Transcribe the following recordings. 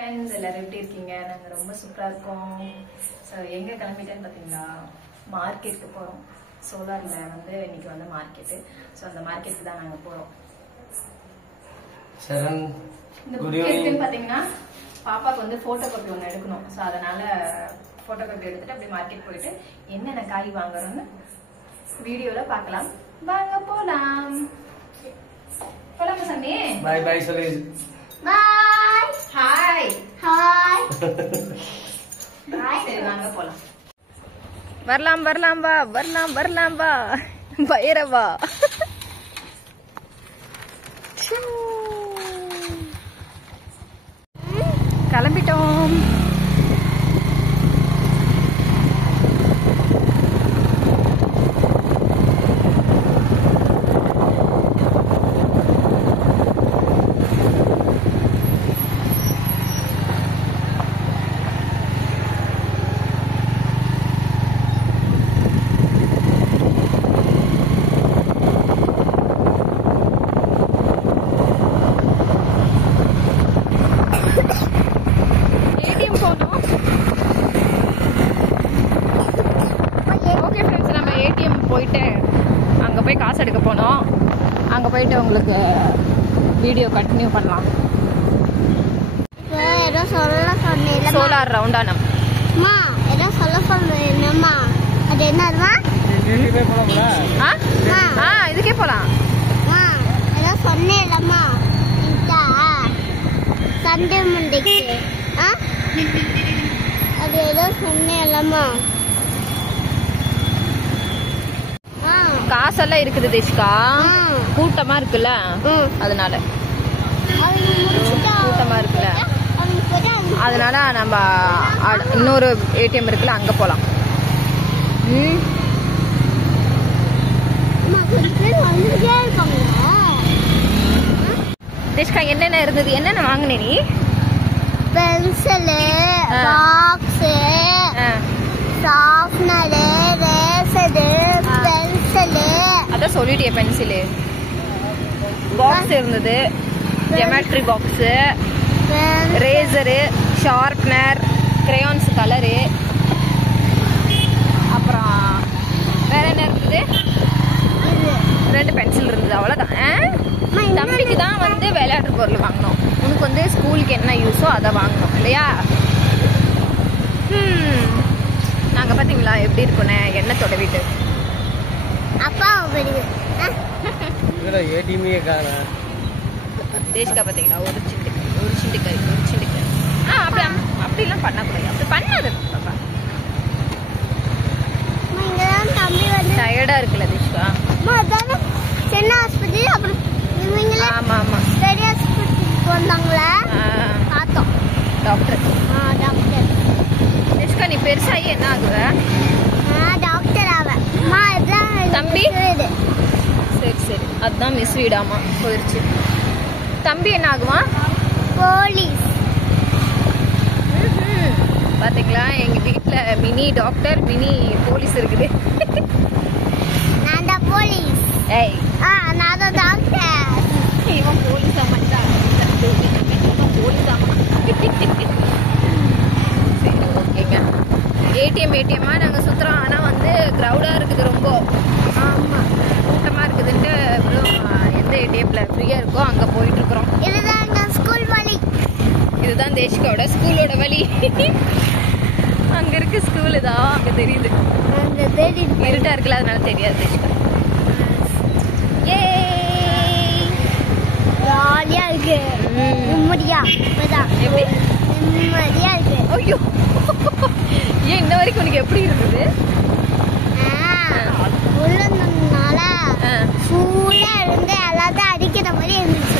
Friends எல்லாரும் எப்படி இருக்கீங்க? நாங்கள் ரொம்ப சூப்பராக இருக்கோம். ஸோ எங்கே கிளம்பிட்டேன்னு பார்த்தீங்களா, மார்க்கெட்டுக்கு போகிறோம். சோலாரில் வந்து இன்னைக்கு வந்து மார்க்கெட்டு. ஸோ அந்த மார்க்கெட்டுக்கு தான் நாங்கள் போகிறோம். இந்த புக் இருக்குன்னு பார்த்தீங்கன்னா பாப்பாவுக்கு வந்து ஃபோட்டோ காப்பி ஒன்று எடுக்கணும். ஸோ அதனால ஃபோட்டோ காப்பி எடுத்துட்டு அப்படியே மார்க்கெட் போயிட்டு என்னென்ன காய் வாங்குறோன்னு வீடியோவில் பார்க்கலாம். வாங்க போகலாம். போலாமா சாமி? பாய் பாய் சொல்லு. பாய். Hi hi hi. சரி வாங்க போலாம். வரலாம் வரலாம் வா, வரலாம் வரலாம் வா பைரவா. கிளம்பிட்டோம். போயிட்டு அங்கே போய் காசு எடுக்க போனோம். அங்கே போயிட்டு உங்களுக்கு வீடியோ கண்டினியூ பண்ணலாம். ஏதோ சொல்ல சொன்னேன். சோலார் ரவுண்டானம் ஏதோ சொல்ல சொன்னேன்மா. அது என்னதுமா? இதுக்கே போலாம். ஏதோ சொன்னேன்லம்மா சண்டே மண்டைக்கு. அது ஏதோ சொன்னேன்லம்மா. காசெல்லாம் இருக்குது தேஷ்கா, கூட்டமா இருக்குல்ல அதனால. கூட்டமா இருக்குல்ல அதனால நம்ம இன்னொரு ஏடிஎம் இருக்குல்ல அங்க போலாம். தேஷ்கா என்னென்ன இருந்தது? என்னென்ன வாங்கினே நீ? Pencil, box, sharpener, eraser, pencil. அதான் சொல்லிட்டியே, பென்சிலு, பாக்ஸ் இருந்தது, geometry box, eraser, sharpener, crayons colour, அப்புறம் வேற என்ன இருந்தது? 2 பென்சில் இருந்தது. அவ்வளோதான். தம்பிக்கு தான் வந்து விளையாட்டு பொருள் வாங்கணும். உனக்கு வந்து ஸ்கூலுக்கு என்ன யூஸோ அதை வாங்கணும் இல்லையா? நாங்கள் பார்த்தீங்களா எப்படி இருக்குன்னு எண்ணெய் தொடவிட்டு. அப்பா ஏடிஎம்ஏ காண தேஷ்கா பார்த்தீங்களா ஒரு சிண்டு கறி. அப்படி அப்படிலாம் பண்ணக்கூடாது. அப்படி பண்ணாது பாப்பா. தம்பி வந்து டயர்டா இருக்குல்ல தேஷ்கா? சின்ன ஆஸ்பத்திரி அப்புறம் ஆமா ஆமா பெரிய ஆஸ்பத்திரிக்கு வந்தாங்களே பார்த்தோம். டாக்டர் டாக்டர் தேஷ்கா, நீ பெருசாகி என்ன ஆகுவ? டாக்டர் ஆவேன். தம்பி சரி அதுதான் மிஸ் வீடாமா போயிடுச்சு. தம்பி என்ன ஆகுவான்? போலீஸ். பாத்தீங்களா, எங்க வீட்டுல மினி டாக்டர் மினி போலீஸ் இருக்குது. நான் தான் போலீஸ். ஏய் நான் தான் டாக்டர். இவன் போலீஸ் ஆமாட்டா. போலீஸ் ஆமா. சரி ஓகேங்க. ஏடிஎம்மா நாங்கள் சுற்றுறோம். ஆனால் வந்து க்ரௌடாக இருக்குது ரொம்ப. ஆமாம் கூட்டமாக இருக்குதுன்ட்டு எந்த ஏடிஎம்ல ஃப்ரீயாக இருக்கோ அங்கே போயிட்டுருக்குறோம். இதுதான் எங்கள் ஸ்கூல் வழி. இதுதான் தேஷ்காவோட ஸ்கூலோட வழி. அங்கே இருக்கு ஸ்கூலு தான், அங்கே தெரியுது. இருட்டாக இருக்குல்ல அதனால தெரியாது தேஷ்கா. ஜாலியா இருக்கு. நிம்மதியா எப்படி நிம்மதியா இருக்கு. ஐயோ ஏன் இன்ன வரைக்கும் உனக்கு எப்படி இருந்தது? உள்ளனால சூடா இருந்து எல்லாத்தையும் அடிக்கிற மாதிரி இருந்துச்சு.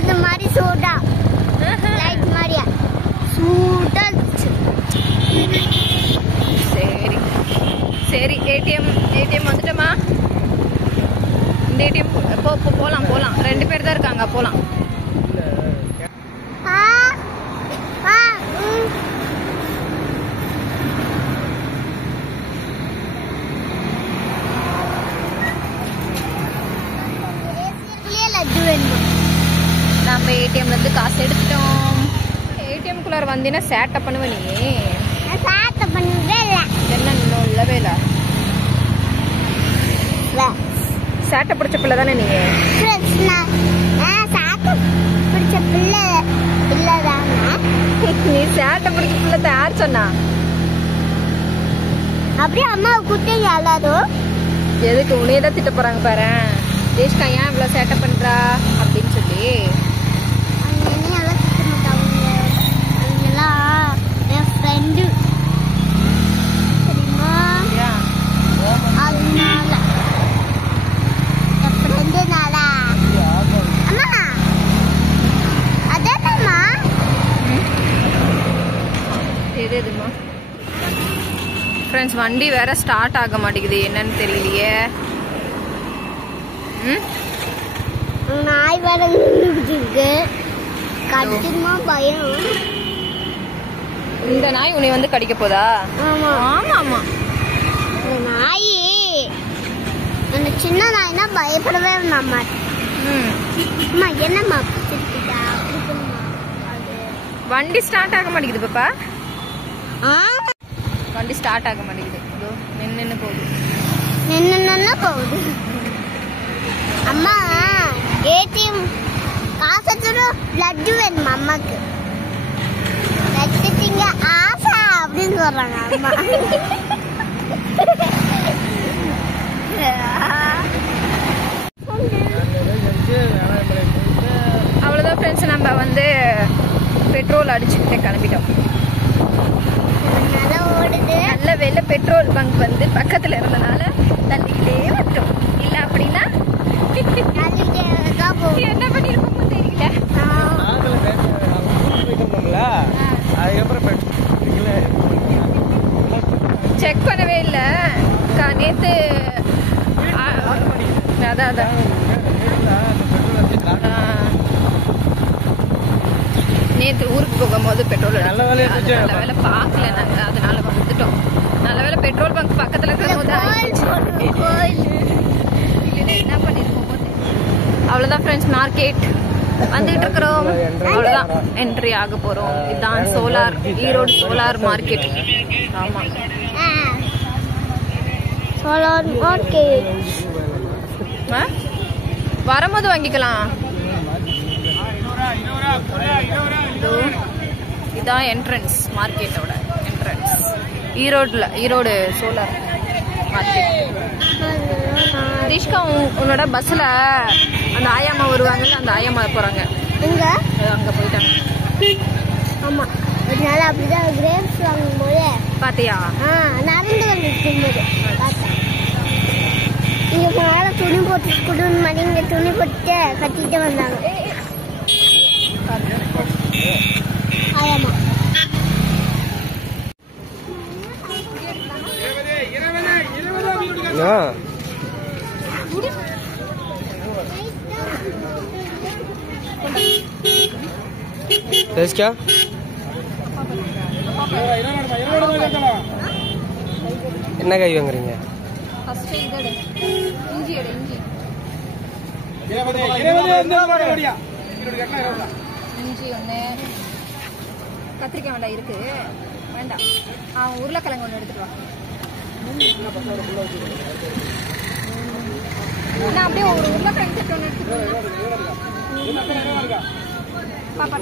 இந்த மாதிரி சூடா லைட் மாதிரியா சூடா இருந்துச்சு. சரி ஏடிஎம் வந்துட்டோமா? இந்த ஏடிஎம் போலாம் 2 பேர் தான் இருக்காங்க. போலாம். நம்ம ஏடிஎம்ல இருந்து காசு போறோம். ஏடிஎம்குள்ளார வந்தீங்கன்னா சேட்டை பண்ணுவ நீ. நான் சாத்த பண்ணவே இல்ல. என்ன இன்னும் இல்லவே இல்லை. சேட்டை பிடிச்ச பிள்ளை தானே நீ? சாத்த பிடிச்ச பிள்ளை இல்லதானா? நீ சேட்டை பிடிச்ச பிள்ளை யார் சொன்னா? அப்படியே அம்மாவை கூட்டீங்க எல்லாரும். எதுக்கு உனையதான் திட்ட போறாங்க பாரு. தேஷ்கா ஏன் இவ்வளவு சேட்டை பண்றா அப்படின்னு சொல்லி. எல்லாம் திட்ட மாட்டாங்க. அவங்கெல்லாம் என் ஃப்ரெண்டு தெரியுமா? அதனால என் ஃப்ரெண்டுனால. அம்மா அதானம்மா. எதுமா ஃப்ரெண்ட்ஸ், வண்டி வேற ஸ்டார்ட் ஆக மாட்டேங்குது, என்னன்னு தெரியலையே. நாய் வேற இருக்கு. கடிக்குமா பயம். இந்த நாய் உன்னை வந்து கடிக்க போதா? ஆமா ஆமா ஆமா. இந்த நாய் அந்த சின்ன நாய்னா பயப்படவே மாமா. அம்மா என்னம்மா பிடிச்சிருக்குதா? வண்டி ஸ்டார்ட் ஆக மாட்டேங்குது பாப்பா. ஆமா வண்டி ஸ்டார்ட் ஆக மாட்டேங்குது. நின்னு போகுது. நின்னு போகுது. அம்மா ஏடிஎம் காசு தரு. லட்டு வேணுமா அம்மாக்கு? லட்டு திங்க ஆசை அப்படின்னு சொல்றாங்க அம்மா. அவ்வளோதான் ஃப்ரெண்ட்ஸ், நம்ம வந்து பெட்ரோல் அடிச்சுக்கிட்டே கிளம்பிட்டோம். நல்லா ஓடுது. நல்ல வேலை பெட்ரோல் பங்க் வந்து பக்கத்துல இருந்தனால தள்ளிக்கிட்டே வந்துட்டோம். இல்ல அப்படின்னா என்ன பண்ணிருப்போமோ தெரியல. செக் பண்ணவே இல்ல நேத்து. அதான் நேற்று ஊருக்கு போகும்போது பெட்ரோல் நல்ல வேலை பார்க்கல நாங்க, அதனால வந்துட்டோம். நல்ல வேலை பெட்ரோல் பங்க் பக்கத்துல இருக்கிற என்ன பண்ணிருக்கோம். அவ்வளவுதான் ஃப்ரெண்ட்ஸ், மார்க்கெட் வந்துட்டு இருக்கிறோம். அவ்வளவுதான் என்ட்ரி ஆக போறோம். இதுதான் சோலார், ஈரோடு சோலார் மார்க்கெட். ஆமா சோலார் மார்க்கெட். வரும்போது வாங்கிக்கலாம். இதான் என்ட்ரன்ஸ், மார்க்கெட்டோட என்ட்ரன்ஸ். Erode solar market. திஷ்கா, உன்னோட பஸ்ல அந்த ஆயாமா வருவாங்கல்ல, அந்த ஆயாமா போறாங்க. எங்க? அங்க போயிட்டாங்க. ஆமா, ஒரு நாள் அப்படிதான் கிரேப்ஸ் வாங்கும்போது பாத்தியா? நடந்து வந்துருக்கும்போது பார்த்தேன். இங்க மேல துணி போட்டு குடும்ப மாதிரி இங்க துணி போட்டு கட்டிட்டு வந்தாங்க. ஆயாமா. क्या என்ன காய் வாங்குறீங்க? இஞ்சி ஒன்று, கத்திரிக்காய் வேண்டாம் இருக்கு, வேண்டாம். உருளைக்கிழங்கு ஒன்று எடுத்துட்டு வா. நான் அப்படியே ஒரு உருளைக்கிழங்கு செட்டு ஒன்று எடுத்துட்டு பாப்பா.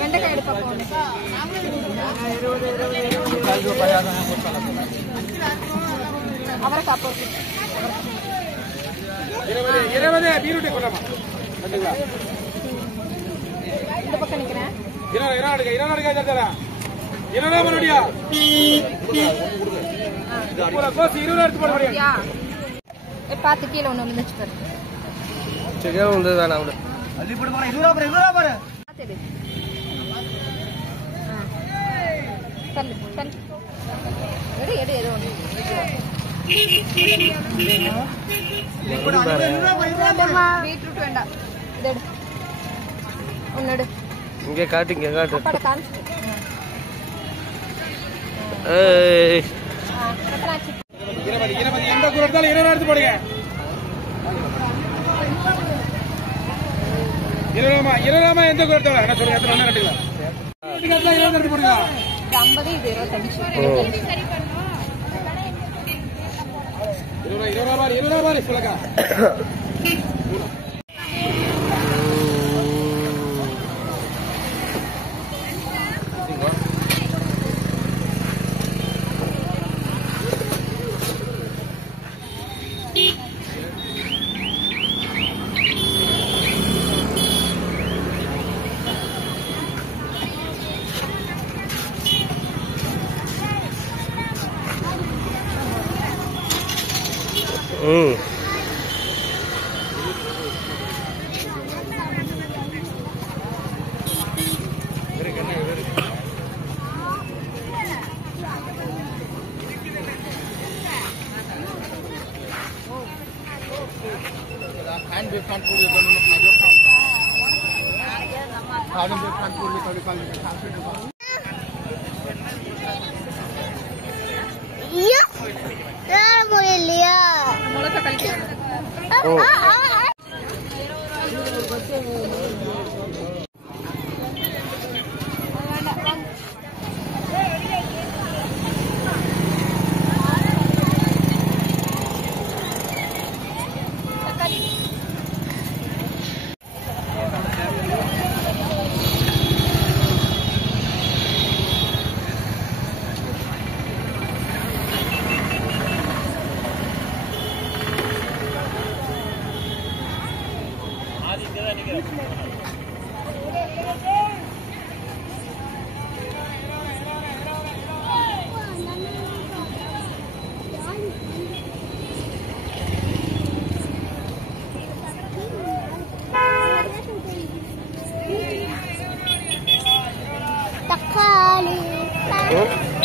வெண்டைக்காய் எடுப்பா. அவரை காப்போம். இந்த பக்கம் நிக்கிறேன். பார்த்து கீழே ஒண்ணு விழுந்துச்சு பாரு. எடு ஏதோ ஒண்ணு. பீட்ரூட் வேண்டாம், இது எடு. ஒன்னு எடு. இங்க காட்டு, இங்க காட்டு. அப்பாட காமிச்சு. இருபதாமா எந்த கொடுத்தா என்ன சொல்லுங்க எத்தனை ஒண்ணு கட்டுக்கலாம் 22 போடுங்க 50 இது 25 20 பாரு சொல்லுங்க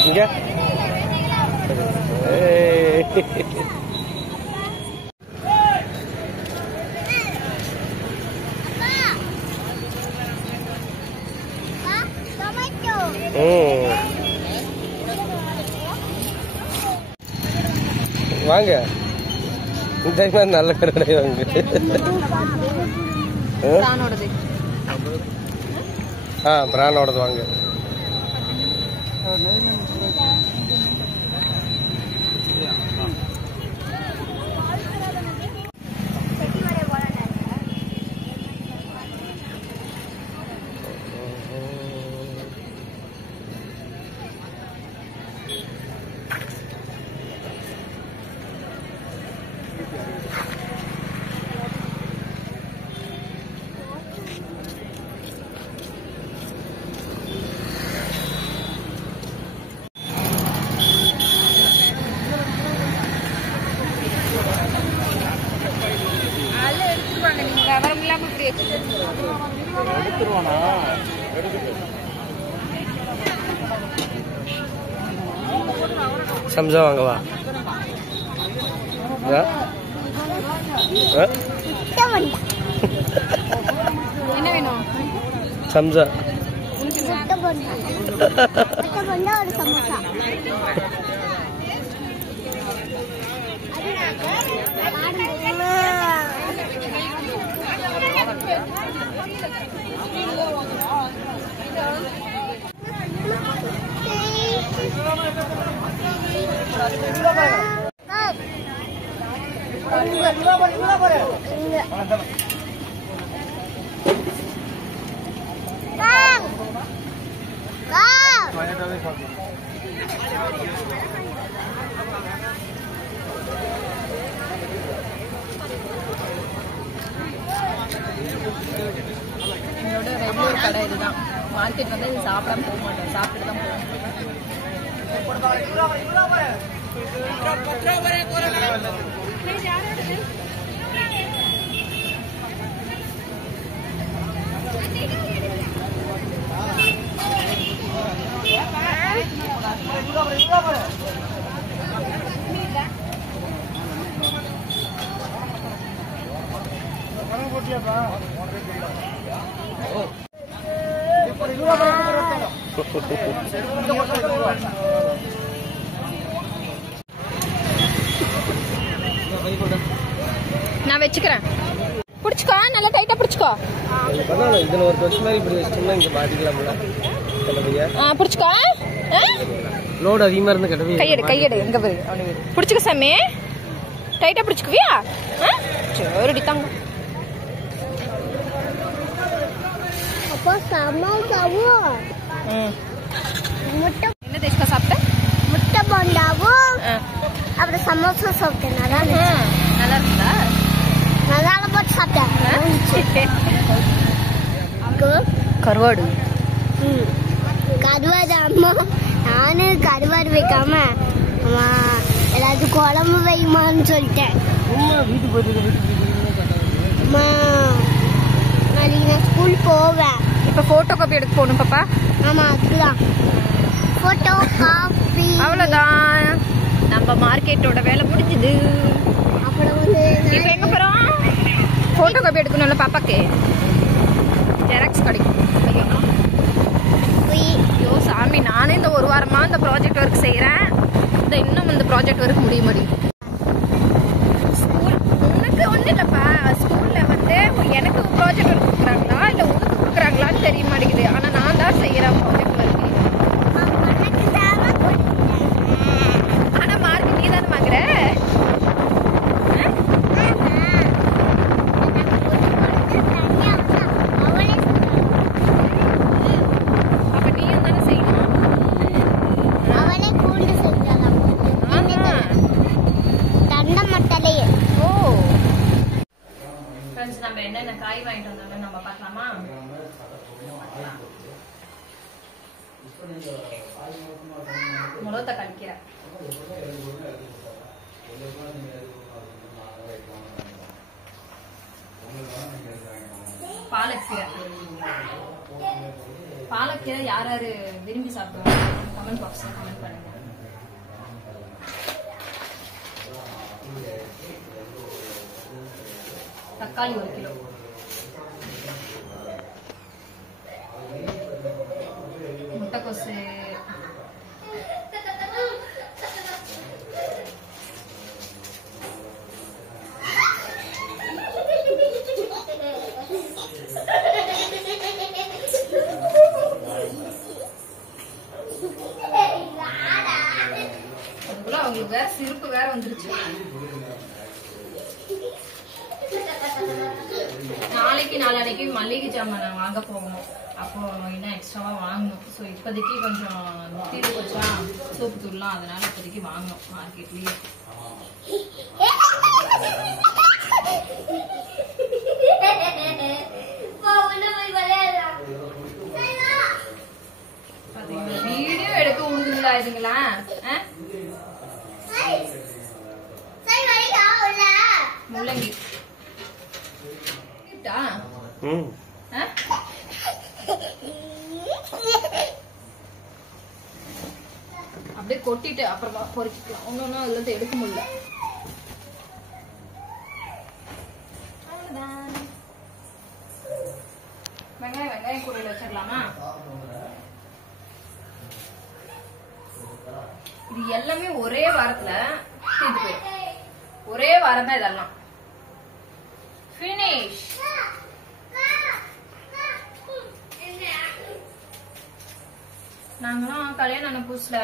இங்க வாங்க இந்த மாதிரி நல்ல கடை வாங்க பிரானோடது வாங்க சம்சா வாங்கவா என்ன வேணும் சம்சா ஒரு சமோசா என்னோட ரெகுலர் கடை இதுதான். மார்க்கெட் வந்து சாப்பிடாம போக மாட்டேன், சாப்பிட்டு தான் போவேன். நான் வச்சுக்கிறேன். பிடிச்சுக்கோ, நல்லா டைட்டா பிடிச்சுக்கோ. இதுல ஒரு கொச்சு மாதிரி இப்படி வச்சிட்டோம்னா இங்க மாட்டிக்கலாம்ல. பிடிச்சுக்கோ. லோடு அதிகமா இருந்து கட்டவே. கையெடு எங்க போய் பிடிச்சுக்க சாமி. டைட்டா பிடிச்சுக்குவியா? சரிடி தாங்க. அப்போ சமோசாவும் முட்டை என்ன தேஷ்கா சாப்பிட்ட? முட்டை போண்டாவும் அப்புறம் சமோசா சாப்பிட்டேன். நல்லா இருக்குதா? நல்லா போட்டு சாப்பிட்டேன். கருவாடு. கருவாடு அம்மா நானும் கருவாடு வைக்காம அம்மா எல்லாத்துக்கும் குழம்பு வைமான்னு சொல்லிட்டேன். அம்மா நாளைக்கு நான் ஸ்கூல் போவேன். இப்ப போட்டோ காப்பி எடுக்க போகணும் பாப்பா. ஆமா அதுதான் போட்டோ காப்பி. அவ்வளவுதான், நம்ம மார்க்கெட்டோட வேலை முடிஞ்சுது. அப்புறம் வந்து இப்ப எங்க போறோம்? போட்டோ காப்பி எடுக்கணும்ல பாப்பாக்கு. ஜெராக்ஸ் கிடைக்கும். ஐயோ சாமி, நானே இந்த ஒரு வாரமா இந்த ப்ராஜெக்ட் ஒர்க் செய்யறேன். இந்த இன்னும் இந்த ப்ராஜெக்ட் ஒர்க் முடிய மாட்டேங்குது. ஸ்கூல் உனக்கு ஒண்ணு இல்லப்பா. ஸ்கூல்ல வந்து எனக்கு ப்ராஜெக்ட் ஒர்க் கொடுக்குறாங்களா இல்ல உனக்கு கொடுக்குறாங்களான்னு தெரிய மாட்டேங்குது. ஆனா நான் தான் செய்யறேன் ப்ராஜெக்ட் ஒர்க். ஆனா மார்க் நீ தானே வாங்குற. அப்ப நீயும் தானே செய்யணும். அவளே கூண்டு செஞ்சாலாம் தண்டை மட்டலையே. ஓ ஃப்ரெண்ட்ஸ், நம்ம என்னென்ன காய் வாங்கிட்டு வந்தோம்னு நம்ம பார்க்கலாமா? முழு தக்காளி கீரை, பாலக்கீரை. பாலக்கீரை யார் யாரு விரும்பி சாப்பிடுவாங்க கமெண்ட் பாக்ஸ்ல கமெண்ட் பண்ணுங்க. தக்காளி 1 கிலோ, முட்டைக்கோசு, அதுக்குள்ள அவங்களுக்கு வேற சிரிப்பு வேற வந்துருச்சு. நாளைக்கு நாளானைக்கு மல்லிகை ஜாமான் வாங்க போகணும். அப்போ இன்னும் எக்ஸ்ட்ராவா வாங்கணும். ஸோ இப்போதைக்கு கொஞ்சம் தீர்வு போச்சா சோப்பு தூள்லாம், அதனால இப்போதைக்கு வாங்கணும் மார்க்கெட்லயே. வீடியோ எடுக்க விடுதுங்களா இதுங்களா? முள்ளங்கி அப்படியே கொட்டிட்டு அப்புறமா பொறிக்கலாம். ஒன்னொன்னு அதுல இருந்து எடுக்க முடியல. வெங்காயம் கூடையில வச்சிடலாமா? இது எல்லாமே ஒரே வாரத்துல தீர்ந்து போயிடும். ஒரே வாரம் தான் இதெல்லாம் ஃபினிஷ். நாங்களாம் கல்யாணம் ஆன புதுசுல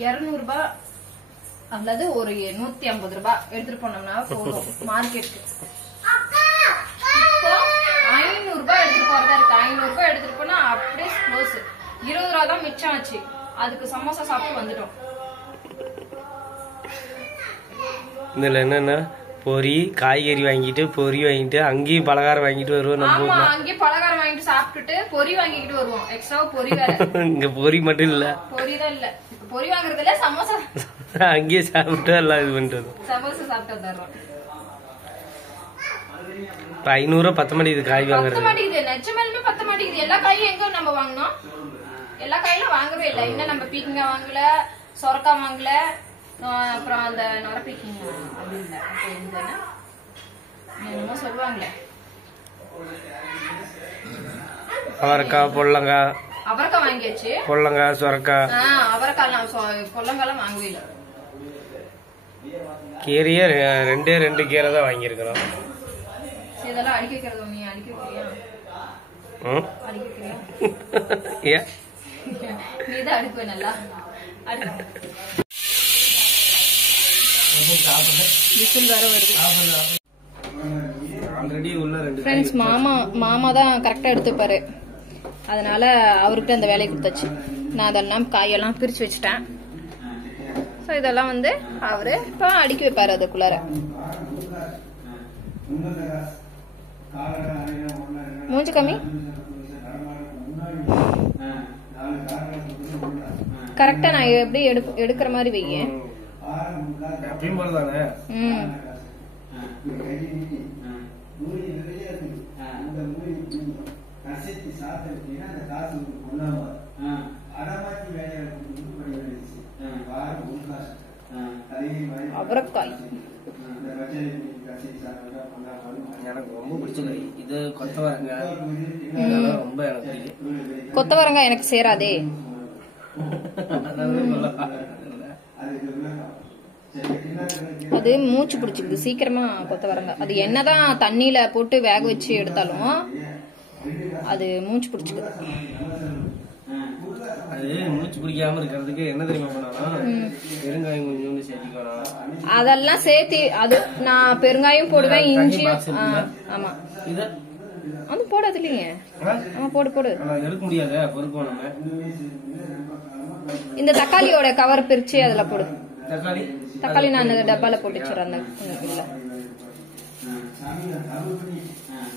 200 ரூபாய் அல்லது ஒரு 150 ரூபாய் எடுத்துட்டு போனோம்னா போதும் மார்க்கெட்டுக்கு. இப்போ 500 ரூபாய் எடுத்துட்டு போறதா இருக்கு. 500 ரூபாய் எடுத்துட்டு போனா அப்படியே க்ளோஸ். 20 ரூபா தான் மிச்சம் ஆச்சு. அதுக்கு சமோசா சாப்பிட்டு வந்துட்டோம். இதுல என்னன்னா பொரி காய்கறி வாங்கிட்டு பொரி வாங்கிட்டு அங்கேயும் பலகாரம் வாங்கிட்டு வருவோம். ஆமா, அங்கேயும் பலகாரம் வாங்கிட்டு சாப்பிட்டுட்டு பொரி வாங்கிட்டு வருவோம். எக்ஸ்ட்ரா பொரி வேற. இங்க பொரி மட்டும் இல்ல, பொரி தான் இல்ல. பொரி வாங்குறது இல்ல, சமோசா அங்கேயே சாப்பிட்டு எல்லாம் இது பண்றது. சமோசா சாப்பிட்டு வந்துடுறோம். இப்ப 500 ரூபா பத்த மாட்டேங்குது காய் வாங்குறது. பத்த மாட்டேங்குது, நிஜமாலுமே பத்த மாட்டேங்குது. எல்லா காயும் எங்க நம்ம வாங்கினோம்? எல்லா காயும் வாங்கவே இல்லை. இன்னும் நம்ம பீக்கங்காய் வாங்கல, சொரக்காய் வாங்கல, அப்புறம் அந்த நொர பீக்கிங்க அது இல்ல. என்னமோ சொல்லுவாங்களே, அவரைக்காய் பொல்லங்காய். அவரைக்காய் வாங்கியாச்சு. பொல்லங்காய் சொரக்காய். அவரைக்காய் பொல்லங்காய்லாம் வாங்கவே இல்லை. கீரையே 2 கீரை தான் வாங்கியிருக்கிறோம். இதெல்லாம் அடிக்க வைக்கிறது நீ அடிக்க அடிக்கிறியா ஏன் நீதான் அடுக்குவே நல்லா விசில் வேற வருது. ஆல்ரெடி உள்ள 2 ஃப்ரெண்ட்ஸ் மாமா தான் கரெக்டா எடுத்துப்பாரு, அதனால அவர்கிட்ட அந்த வேலையை கொடுத்தாச்சு. நான் அதெல்லாம் காயெல்லாம் பிரிச்சு வச்சுட்டேன். ஸோ இதெல்லாம் வந்து அவரு இப்போ அடுக்கி வைப்பாரு அதுக்குள்ளார. மூஞ்சி கம்மி கரெக்டா நான் எப்படி எடுக்கிற மாதிரி வைங்க. அவரைக்காய் எனக்கு ரொம்ப பிடிச்சது இது கொத்தவரங்காய். ரொம்ப எனக்கு பிடிக்கும். கொத்தவரங்காய் எனக்கு சேராதே. அது மூச்சு பிடிச்சிக்குது சீக்கிரமா கொத்தவரங்காய். அது என்னதான் தண்ணியில போட்டு வேக வச்சு எடுத்தாலும் அது மூச்சு பிடிச்சிக்குது. அது மூச்சு பிடிக்காம இருக்கிறதுக்கு என்ன தெரியுமா பண்ணணும், பெருங்காயம் கொஞ்சோண்டு சேர்த்துக்கணும். அதெல்லாம் சேர்த்து அது நான் பெருங்காயம் போடுவேன், இஞ்சியும். ஆமா அது போடாது இல்லைங்க. போடு எடுக்க முடியாது பொறுப்பு. நம்ம இந்த தக்காளியோட கவர் பிரிச்சு அதுல போடு. தக்காளி நான் அந்த டப்பால போட்டு வச்சுறேன். இல்ல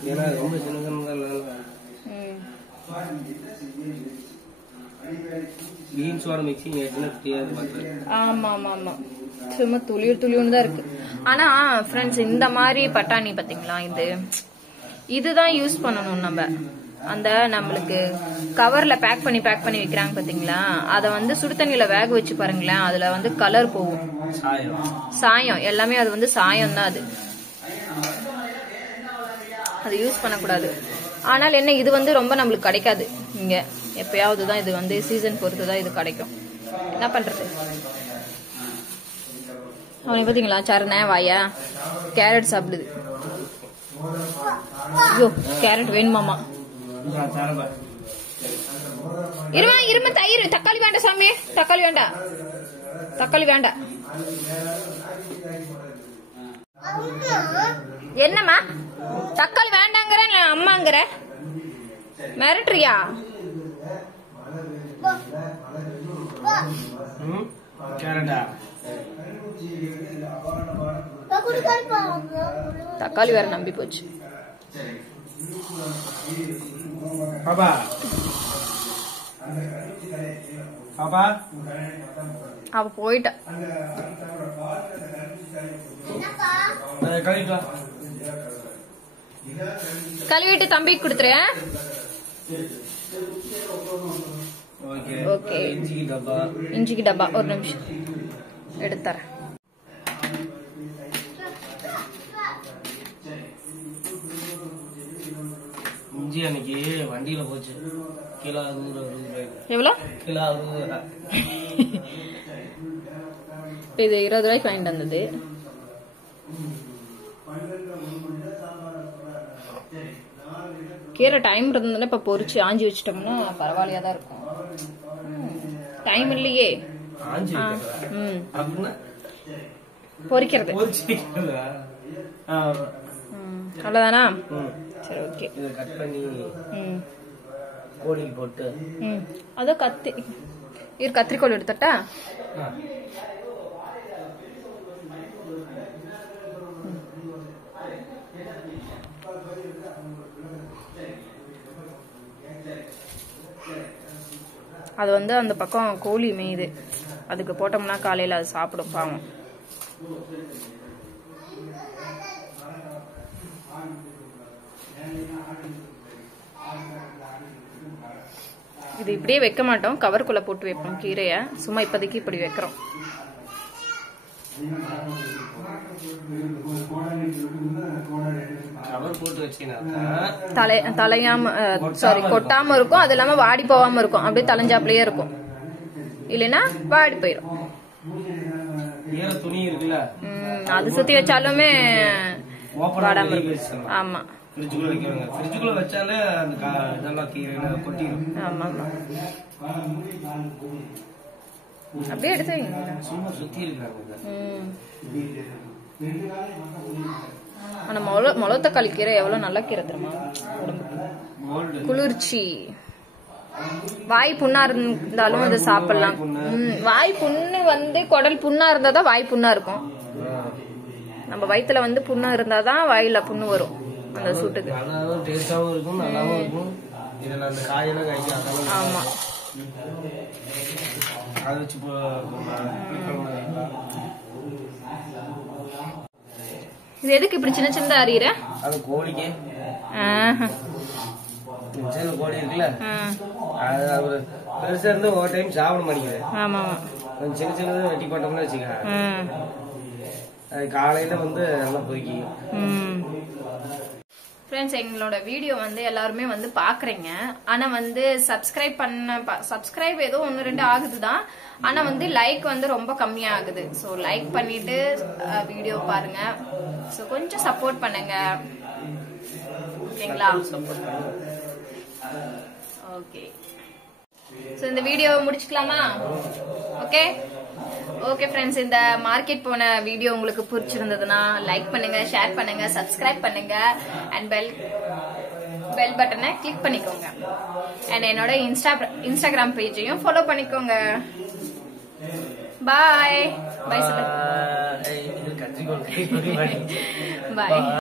ஏன்னா ரொம்ப சின்ன பீன்ஸ் வார மிக்சிங் ஆமா ஆமா ஆமா சும்மா துளியும் தான் இருக்கு. ஆனா ஃப்ரெண்ட்ஸ் இந்த மாதிரி பட்டாணி பாத்தீங்களா, இதுதான் யூஸ் பண்ணணும் நம்ம. அந்த நம்மளுக்கு கவர்ல பேக் பண்ணி வைக்கிறாங்க பாத்தீங்களா, அத வந்து சுடு தண்ணியில வேக வச்சு பாருங்களேன், அதுல வந்து கலர் போகும். சாயம் எல்லாமே அது வந்து சாயம் தான். அது யூஸ் பண்ணக்கூடாது. ஆனால் என்ன இது வந்து ரொம்ப நம்மளுக்கு கிடைக்காது இங்க, எப்பயாவதுதான் இது வந்து சீசன் பொறுத்துதான் இது கிடைக்கும். என்ன பண்றது? அவனை பாத்தீங்களா சரண வாயா கேரட் சாப்பிடுது. ஐயோ கேரட் வேணுமாமா. இருமா தயிர். தக்காளி வேண்டாம் சாமி, தக்காளி வேண்டாம். என்னம்மா தக்காளி வேண்டாங்கிற அம்மாங்கிற மிரட்டுறியா? தக்காளி வேற நம்பி போச்சு. பாப்பா அவ போயிட்டா. கழுவிட்டு தம்பிக்கு கொடுத்துறேன். ஓகே இஞ்சிக்கு டப்பா ஒரு நிமிஷம் எடுத்துறேன். இஞ்சி அன்னைக்கு வண்டியில போச்சு, கிலோ 60 எவ்வளோ? கிலோ 60. இது 20 ரூபாய்க்கு வாங்கிட்டு வந்தது. கீரை டைம் இருந்ததுன்னா இப்ப பொரிச்சு ஆஞ்சி வச்சிட்டோம்னா பரவாயில்லையா தான் இருக்கும். டைம் இல்லையே பொரிக்கிறது. அவ்வளவுதானா? சரி ஓகே. கட் பண்ணி கோழி போட்டு அதோ கத்திரிக்கோள் எடுத்துட்டா. அது வந்து அந்த பக்கம் கோழி மேயுது, அதுக்கு போட்டோம்னா காலையில அது சாப்பிடும் பாவம். இது இப்படியே வைக்க மாட்டோம், கவருக்குள்ள போட்டு வைப்போம் கீரைய. சும்மா இப்போதைக்கு இப்படி வைக்கிறோம். தலையாம சாரி கொட்டாம இருக்கும், அது இல்லாம வாடி போகாம இருக்கும், அப்படியே தலைஞ்சாப்லயே இருக்கும். இல்லைன்னா வாடி போயிடும். அது சுத்தி வச்சாலுமே வாடாம இருக்கும். ஆமா ஃப்ரிட்ஜுக்குள்ள வைக்கிறாங்க. ஃப்ரிட்ஜுக்குள்ள வச்சாலே அந்த இதெல்லாம் கொட்டிடும். ஆமா ஆமா. அப்படியே எடுத்து வைங்க. சும்மா சுத்தி இருக்காங்க. ஆனா முளத்தக்காளி கீரை எவ்வளவு நல்ல கீரை தெரியுமா உடம்புக்கு, குளிர்ச்சி. வாய் புண்ணா இருந்தாலும் அது சாப்பிடலாம். வாய் புண்ணு வந்து குடல் புண்ணா இருந்தாதான் வாய் புண்ணா இருக்கும். நம்ம வயித்துல வந்து புண்ணு இருந்தாதான் வாயில புண்ணு வரும் அந்த சூட்டுக்கு. டேஸ்டாவும் இருக்கும், நல்லாவும் இருக்கும். இதுல அந்த காயெல்லாம் காய்க்கும். ஆமா, அதை வச்சு இது எதுக்கு இப்படி சின்ன சின்னதா அறியற? அது கோழிக்கு சின்ன கோழி இருக்குல்ல, அது பெருசா இருந்து ஒரு டைம் சாப்பிட மாட்டேங்குது. ஆமா, கொஞ்சம் சின்ன சின்னதை வெட்டி போட்டோம்னு வச்சுக்க, அது காலையில வந்து நல்லா பொறுக்கி. ஃப்ரெண்ட்ஸ், எங்களோட வீடியோ வந்து எல்லாருமே வந்து பாக்குறீங்க. ஆனா வந்து சப்ஸ்கிரைப் ஏதோ 1-2 ஆகுதுதான். ஆனா வந்து லைக் வந்து ரொம்ப கம்மியா ஆகுது. ஸோ லைக் பண்ணிட்டு வீடியோ பாருங்க. ஸோ கொஞ்சம் சப்போர்ட் பண்ணுங்க, ஓகேங்களா? ஓகே, ஸோ இந்த வீடியோ முடிச்சுக்கலாமா? ஓகே ஃப்ரெண்ட்ஸ், இந்த மார்க்கெட் போன வீடியோ உங்களுக்கு பிடிச்சிருந்ததுன்னா லைக் பண்ணுங்க, ஷேர் பண்ணுங்க, சப்ஸ்கிரைப் பண்ணுங்க அண்ட் பெல் பட்டனை கிளிக் பண்ணிக்கோங்க. அண்ட் என்னோட இன்ஸ்டாகிராம் பேஜையும் ஃபாலோ பண்ணிக்கோங்க. பாய். பாய்.